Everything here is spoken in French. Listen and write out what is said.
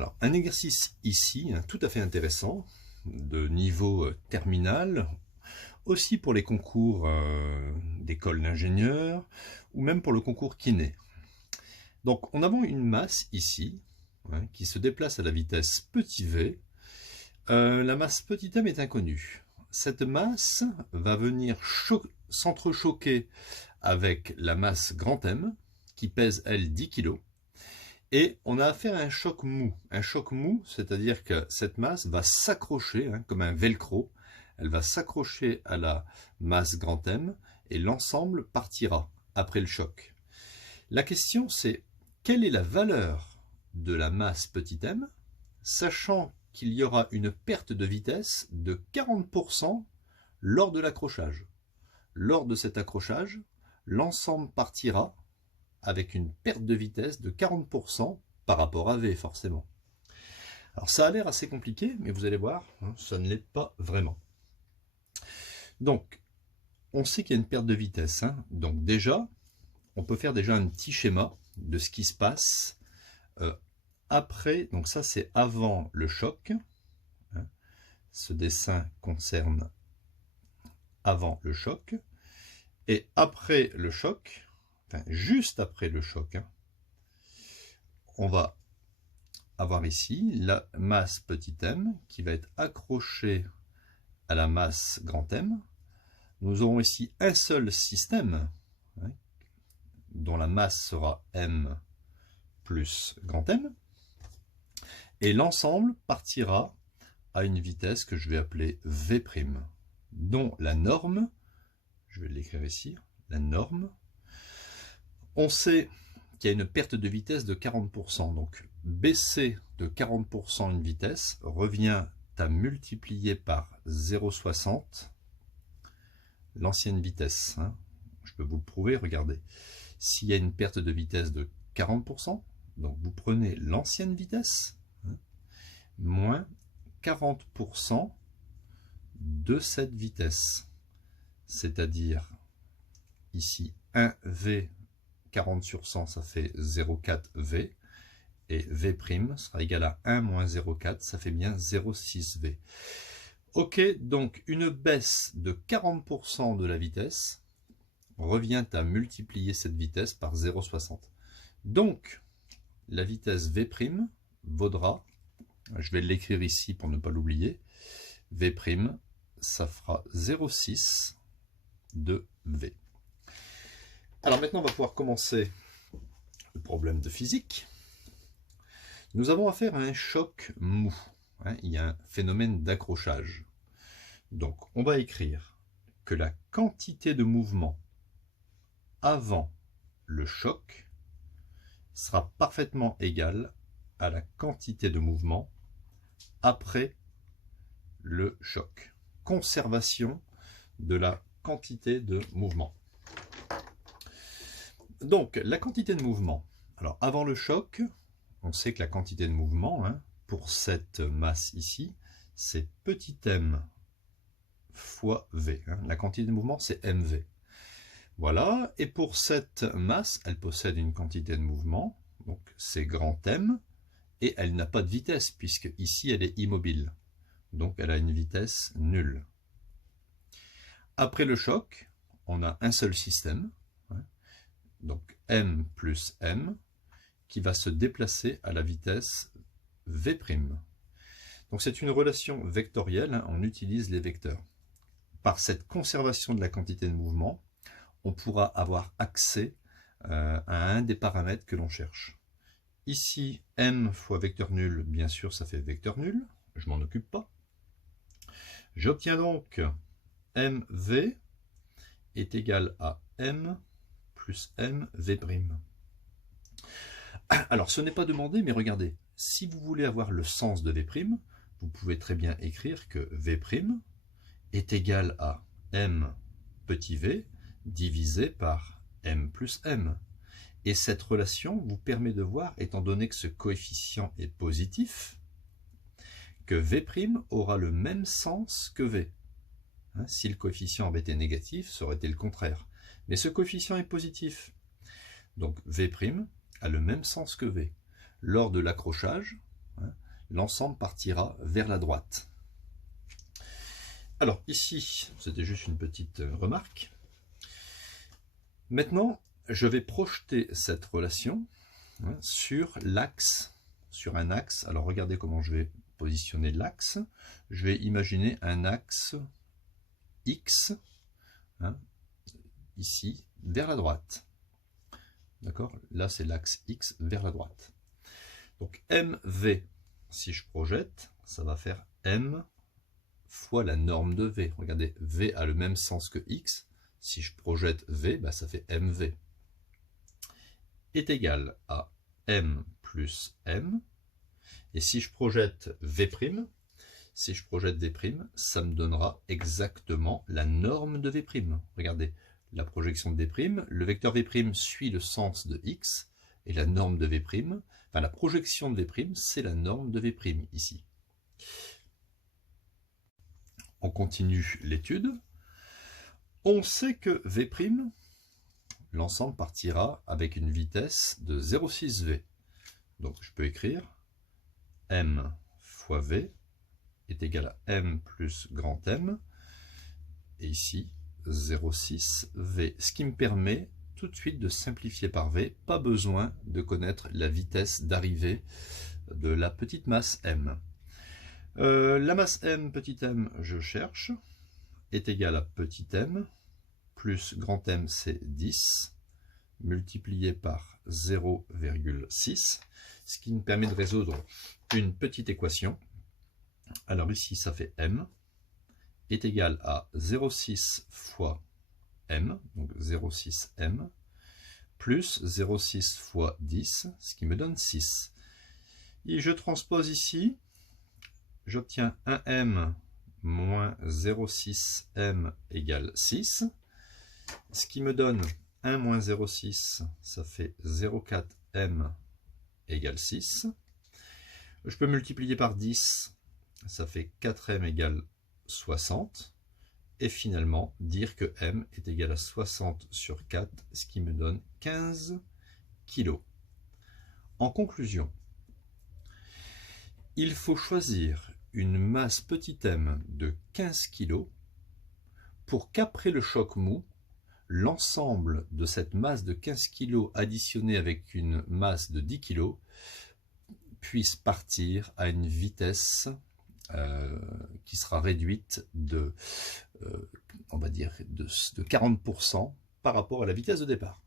Alors, un exercice ici, tout à fait intéressant, de niveau terminal, aussi pour les concours d'école d'ingénieurs, ou même pour le concours kiné. Donc, on a une masse ici, qui se déplace à la vitesse petit v. La masse petit m est inconnue. Cette masse va venir s'entrechoquer avec la masse grand M, qui pèse, elle, 10 kg. Et on a affaire à un choc mou. Un choc mou, c'est-à-dire que cette masse va s'accrocher, comme un velcro. Elle va s'accrocher à la masse grand M et l'ensemble partira après le choc. La question, c'est quelle est la valeur de la masse petit m, sachant qu'il y aura une perte de vitesse de 40% lors de l'accrochage. Lors de cet accrochage, l'ensemble partira avec une perte de vitesse de 40% par rapport à V, forcément. Alors ça a l'air assez compliqué, mais vous allez voir, ça ne l'est pas vraiment. Donc, on sait qu'il y a une perte de vitesse. Donc déjà, on peut faire déjà un petit schéma de ce qui se passe après. Donc ça, c'est avant le choc. Ce dessin concerne avant le choc. Et après le choc, enfin juste après le choc, on va avoir ici la masse petit m qui va être accrochée à la masse grand M. Nous aurons ici un seul système dont la masse sera m plus grand M. Et l'ensemble partira à une vitesse que je vais appeler V', dont la norme, je vais l'écrire ici, la norme, on sait qu'il y a une perte de vitesse de 40%. Donc baisser de 40% une vitesse revient à multiplier par 0,60 l'ancienne vitesse. Je peux vous le prouver, regardez. S'il y a une perte de vitesse de 40%, donc vous prenez l'ancienne vitesse, moins 40% de cette vitesse. C'est-à-dire, ici, 1V, 40 sur 100, ça fait 0,4 V. Et V' sera égal à 1 moins 0,4, ça fait bien 0,6 V. Ok, donc une baisse de 40% de la vitesse revient à multiplier cette vitesse par 0,60. Donc, la vitesse V' vaudra, je vais l'écrire ici pour ne pas l'oublier, V', ça fera 0,6 de V. Alors maintenant, on va pouvoir commencer le problème de physique. Nous avons affaire à un choc mou. Il y a un phénomène d'accrochage. Donc, on va écrire que la quantité de mouvement avant le choc sera parfaitement égale à la quantité de mouvement après le choc. Conservation de la quantité de mouvement. Donc, la quantité de mouvement. Alors, avant le choc, on sait que la quantité de mouvement, pour cette masse ici, c'est petit m fois v. La quantité de mouvement, c'est mv. Voilà, et pour cette masse, elle possède une quantité de mouvement, donc c'est grand M, et elle n'a pas de vitesse, puisque ici, elle est immobile. Donc, elle a une vitesse nulle. Après le choc, on a un seul système, donc m plus m, qui va se déplacer à la vitesse v'. Donc c'est une relation vectorielle, on utilise les vecteurs. Par cette conservation de la quantité de mouvement, on pourra avoir accès à un des paramètres que l'on cherche. Ici, m fois vecteur nul, bien sûr, ça fait vecteur nul, je ne m'en occupe pas. J'obtiens donc mv est égal à m plus mv'. Alors, ce n'est pas demandé, mais regardez, si vous voulez avoir le sens de V', vous pouvez très bien écrire que V' est égal à m petit v divisé par m plus m. Et cette relation vous permet de voir, étant donné que ce coefficient est positif, que V' aura le même sens que V. Si le coefficient avait été négatif, ça aurait été le contraire. Mais ce coefficient est positif. Donc V' a le même sens que V. Lors de l'accrochage, l'ensemble partira vers la droite. Alors ici, c'était juste une petite remarque. Maintenant, je vais projeter cette relation sur l'axe, sur un axe. Alors regardez comment je vais positionner l'axe. Je vais imaginer un axe X, ici, vers la droite. D'accord? Là, c'est l'axe X vers la droite. Donc MV, si je projette, ça va faire M fois la norme de V. Regardez, V a le même sens que X. Si je projette V, ça fait MV. Est égal à M plus M. Et si je projette V', si je projette V', ça me donnera exactement la norme de V'. Regardez, la projection de V', le vecteur V' suit le sens de X, et la norme de V', enfin la projection de V', c'est la norme de V' ici. On continue l'étude. On sait que V', l'ensemble partira avec une vitesse de 0,6 V. Donc je peux écrire M fois V est égal à M plus grand M, et ici 0,6 V, ce qui me permet tout de suite de simplifier par V, pas besoin de connaître la vitesse d'arrivée de la petite masse M. La masse M, petit m, je cherche, est égale à petit m, plus grand M, c'est 10, multiplié par 0,6, ce qui me permet de résoudre une petite équation. Alors ici, ça fait M est égal à 0,6 fois M, donc 0,6 M, plus 0,6 fois 10, ce qui me donne 6. Et je transpose ici, j'obtiens 1M moins 0,6 M égale 6, ce qui me donne 1 moins 0,6, ça fait 0,4 M égale 6. Je peux multiplier par 10, ça fait 4M égale 60. Et finalement, dire que M est égal à 60 sur 4, ce qui me donne 15 kg. En conclusion, il faut choisir une masse petit m de 15 kg pour qu'après le choc mou, l'ensemble de cette masse de 15 kg additionnée avec une masse de 10 kg puisse partir à une vitesse qui sera réduite de, on va dire, de 40% par rapport à la vitesse de départ.